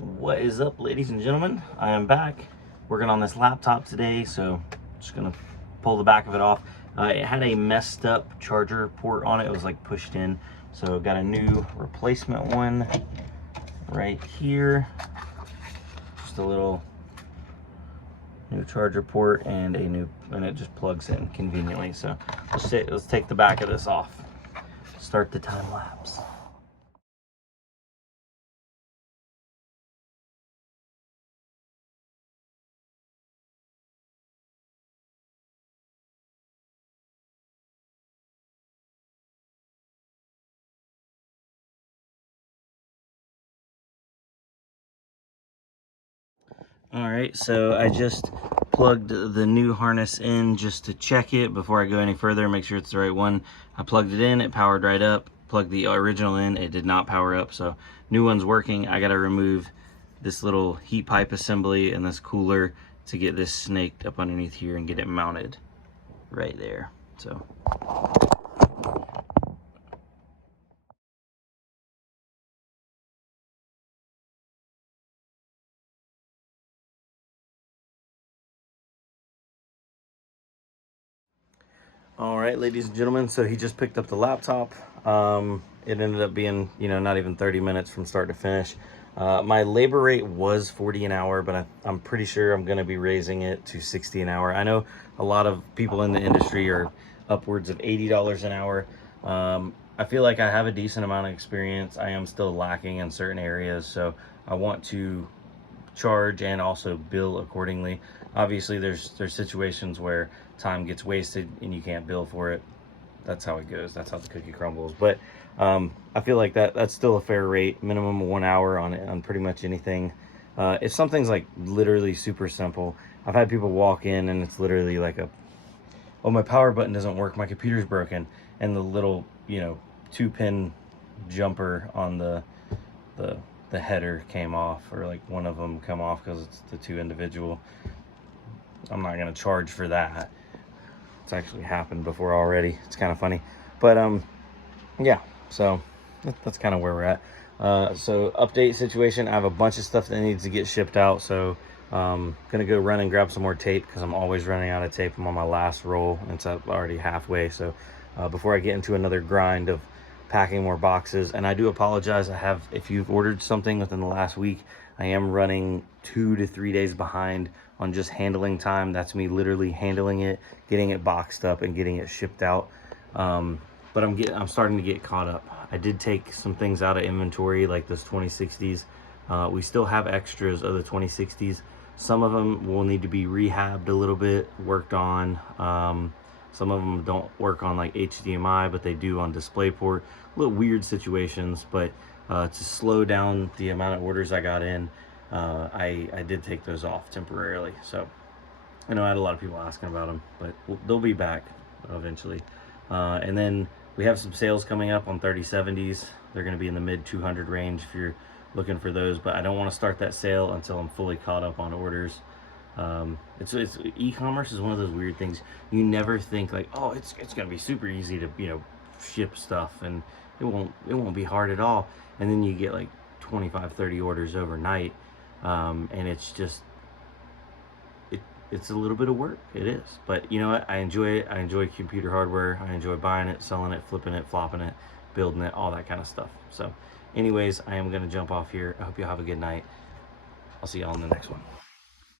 What is up, ladies and gentlemen? I am back working on this laptop today, so just gonna pull the back of it off. It had a messed up charger port on it. It was like pushed in, so got a new replacement one right here. Just a little new charger port and it just plugs in conveniently. So let's take the back of this off. Start the time lapse. All right, so I just plugged the new harness in just to check it before I go any further, make sure it's the right one. I plugged it in, it powered right up. Plugged the original in, it did not power up, so new one's working. I gotta remove this little heat pipe assembly and this cooler to get this snaked up underneath here and get it mounted right there. So all right, ladies and gentlemen, so he just picked up the laptop. It ended up being, not even 30 minutes from start to finish. My labor rate was 40 an hour, but I'm pretty sure I'm going to be raising it to 60 an hour. I know a lot of people in the industry are upwards of $80 an hour. I feel like I have a decent amount of experience. I am still lacking in certain areas, so I want to charge and also bill accordingly. Obviously there's situations where time gets wasted and you can't bill for it. That's how it goes, that's how the cookie crumbles. But I feel like that's still a fair rate, minimum of 1 hour on pretty much anything. If something's like literally super simple, I've had people walk in and it's literally like oh, my power button doesn't work, my computer's broken, and the little 2-pin jumper on the header came off, or like one of them come off because it's the two individual. I'm not gonna charge for that. It's actually happened before already. It's kind of funny, but yeah, so that's kind of where we're at. So update situation, I have a bunch of stuff that needs to get shipped out, so gonna go run and grab some more tape because I'm always running out of tape. I'm on my last roll and it's already halfway, so before I get into another grind of packing more boxes. And I do apologize, if you've ordered something within the last week, I am running 2 to 3 days behind on just handling time. That's me literally handling it, getting it boxed up and getting it shipped out. But I'm starting to get caught up. I did take some things out of inventory, like those 2060s. We still have extras of the 2060s. Some of them will need to be rehabbed a little bit, worked on. Some of them don't work on like HDMI, but they do on DisplayPort. Little weird situations, but to slow down the amount of orders I got in, I did take those off temporarily. So I know I had a lot of people asking about them, but they'll be back eventually. And then we have some sales coming up on 3070s. They're going to be in the mid 200 range if you're looking for those, but I don't want to start that sale until I'm fully caught up on orders. It's e-commerce is one of those weird things. You never think like, oh, it's gonna be super easy to ship stuff, and it won't be hard at all. And then you get like 25-30 orders overnight, and it's just it's a little bit of work. It is, but you know what, I enjoy it. I enjoy computer hardware. I enjoy buying it, selling it, flipping it, flopping it, building it, all that kind of stuff. So anyways, I am gonna jump off here. I hope you have a good night. I'll see y'all in the next one.